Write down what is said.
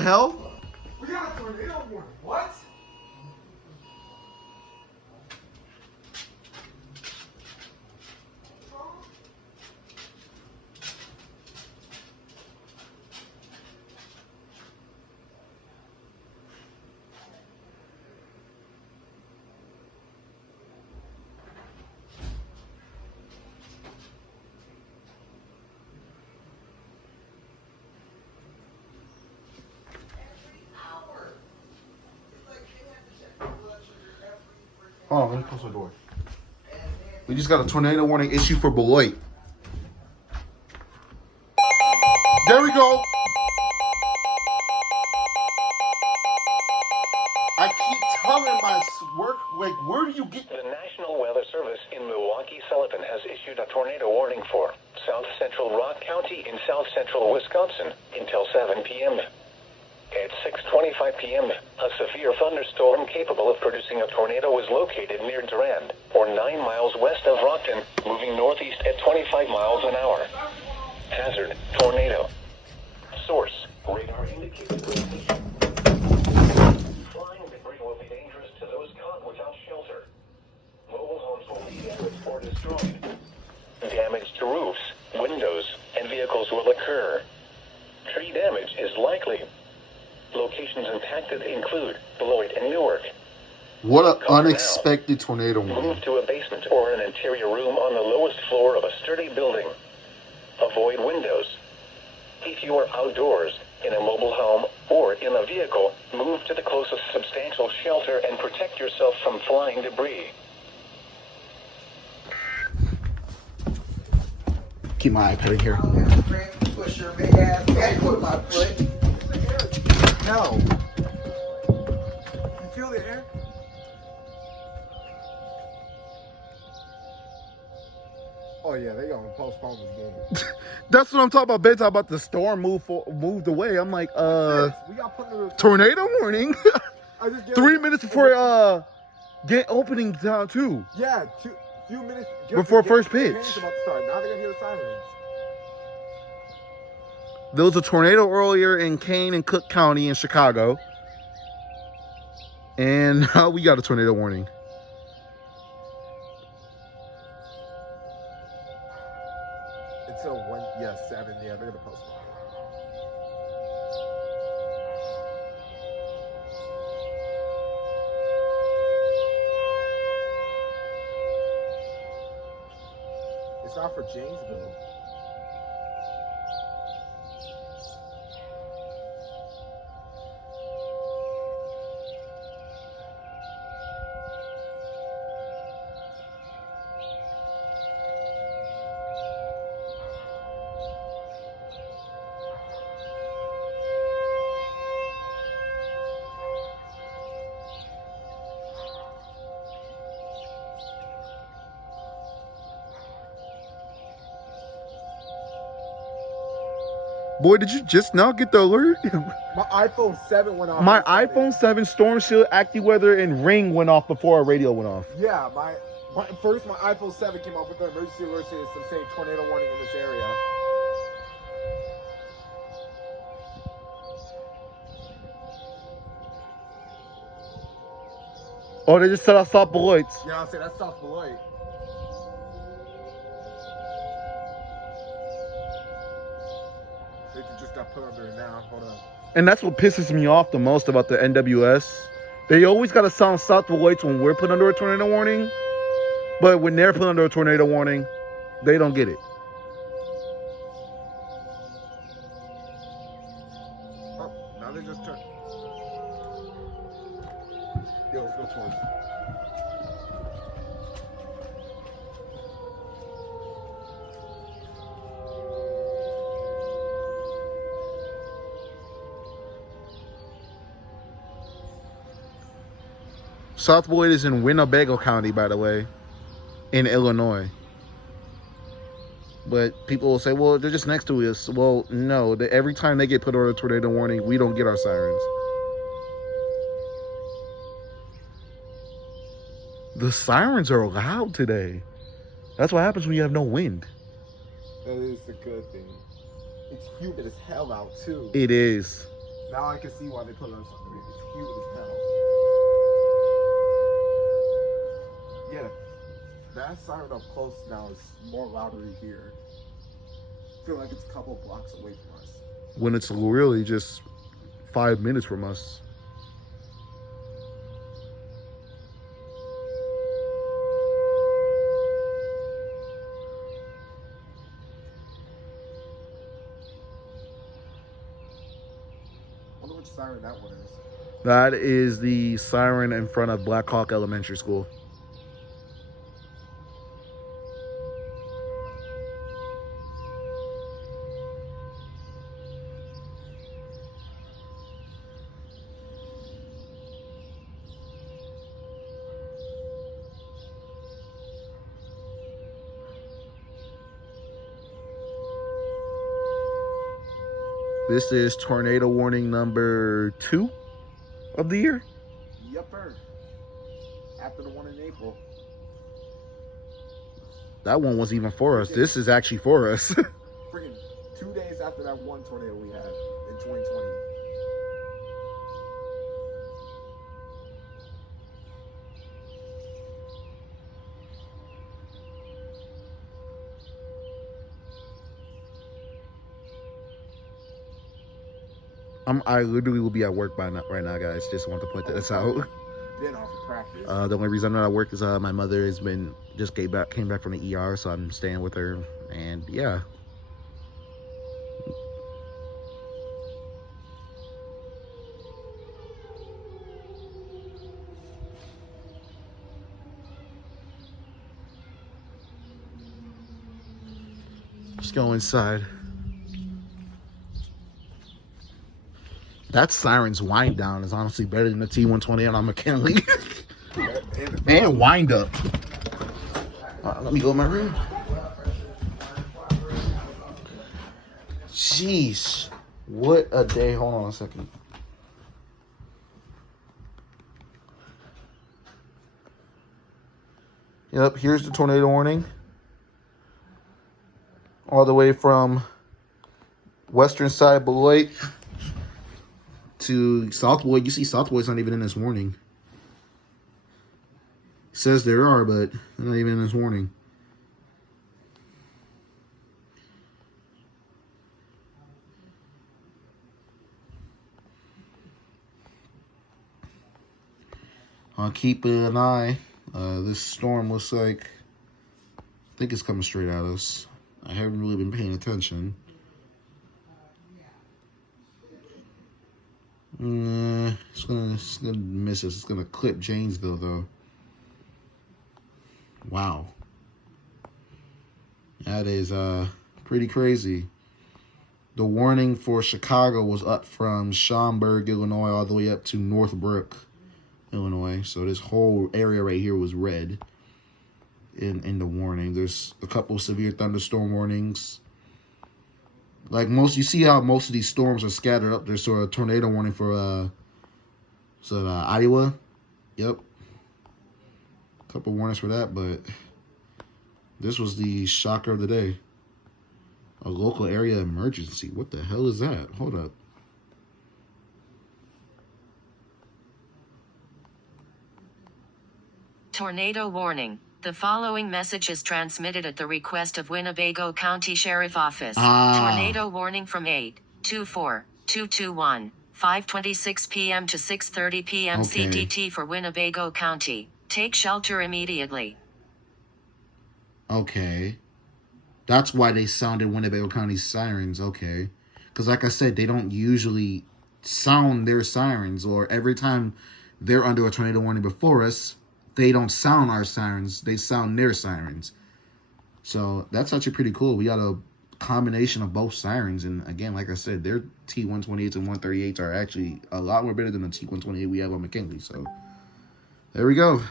hell? We got a tornado warning. What? Oh, let me close the door. We just got a tornado warning issue for Beloit. There we go. I keep telling my work, like, where do you get... The National Weather Service in Milwaukee-Sullivan has issued a tornado warning for south central Rock County in south central Wisconsin until 7 p.m. At 6:25 p.m., a severe thunderstorm capable of producing a tornado was located near Durand, or 9 miles west of Rockton, moving northeast at 25 miles an hour. Hazard, tornado. Source, radar indicated location. Flying debris will be dangerous to those caught without shelter. Mobile homes will be damaged or destroyed. Damage to roofs, windows, and vehicles will occur. Tree damage is likely. Locations impacted include Beloit and Newark. What an unexpected tornado warning. Move to a basement or an interior room on the lowest floor of a sturdy building. Avoid windows. If you are outdoors, in a mobile home, or in a vehicle, move to the closest substantial shelter and protect yourself from flying debris. Keep my iPad in here. Push your big ass back with my foot. No. You feel the air? Oh yeah, they gonna postpone this game. That's what I'm talking about. Ben talking about the storm moved away. I'm like, We got put in the tornado warning. I just get 3 minutes before get opening time too. Yeah, few minutes Before first pitch. Game's about to start. Now they're gonna hear the sirens. There was a tornado earlier in Kane and Cook County in Chicago. And now we got a tornado warning. Until 7. Yeah, they're gonna postpone. It's not for Janesville. Boy, did you just now get the alert? My iPhone 7 went off. My iPhone 7 Storm Shield, AccuWeather, and Ring went off before our radio went off. Yeah, my iPhone 7 came off with an emergency alert saying tornado warning in this area. Oh, they just said I saw Beloit. Yeah, I'll say that's South Beloit. They just got put under it now. Hold on. And that's what pisses me off the most about the NWS. They always got to sound South Beloit when we're put under a tornado warning. But when they're put under a tornado warning, they don't get it. Oh, now they just turned. Yo, let's go towards. South Beloit is in Winnebago County, by the way, in Illinois. But people will say, well, they're just next to us. Well, no. Every time they get put on a tornado warning, we don't get our sirens. The sirens are loud today. That's what happens when you have no wind. That is the good thing. It's humid as hell out, too. It is. Now I can see why they put it on something. It's cute as hell. Yeah, that siren up close now is more louder to hear. I feel like it's a couple blocks away from us. When it's really just 5 minutes from us. I wonder which siren that one is. That is the siren in front of Black Hawk Elementary School. This is tornado warning number 2 of the year. Yupper. After the one in April. That one wasn't even for us. This is actually for us. Freaking 2 days after that one tornado we had in 2020. I literally will be at work by now, right now, guys. Just want to point this out. Been off of practice. The only reason I'm not at work is my mother has been came back from the ER, so I'm staying with her, and yeah. Just go inside. That siren's wind down is honestly better than the T120 on McKinley. And wind up. Let me go in my room. Jeez. What a day. Hold on a second. Yep, here's the tornado warning. All the way from western side Beloit to South Beloit. You see South Beloit's not even in this warning. It says there are, but they're not even in this warning. I'll keep an eye. This storm looks like, I think it's coming straight at us. I haven't really been paying attention. It's gonna miss us. It's gonna clip Janesville though. Wow. That is pretty crazy. The warning for Chicago was up from Schaumburg, Illinois, all the way up to Northbrook, Illinois. So this whole area right here was red in the warning. There's a couple of severe thunderstorm warnings. Like you see how most of these storms are scattered up. There's sort of a tornado warning for Iowa. Yep. A couple warnings for that, but this was the shocker of the day. A local area emergency. What the hell is that? Hold up. Tornado warning. The following message is transmitted at the request of Winnebago County Sheriff Office. Tornado warning from 8/24/221, 5:26 p.m. to 6:30 p.m. CDT for Winnebago County. Take shelter immediately. Okay. That's why they sounded Winnebago County sirens. Okay. Because like I said, they don't usually sound their sirens, or every time they're under a tornado warning before us, they don't sound our sirens. They sound their sirens. So that's actually pretty cool. We got a combination of both sirens. And again, like I said, their T128s and 138s are actually a lot more better than the T128 we have on McKinley. So there we go.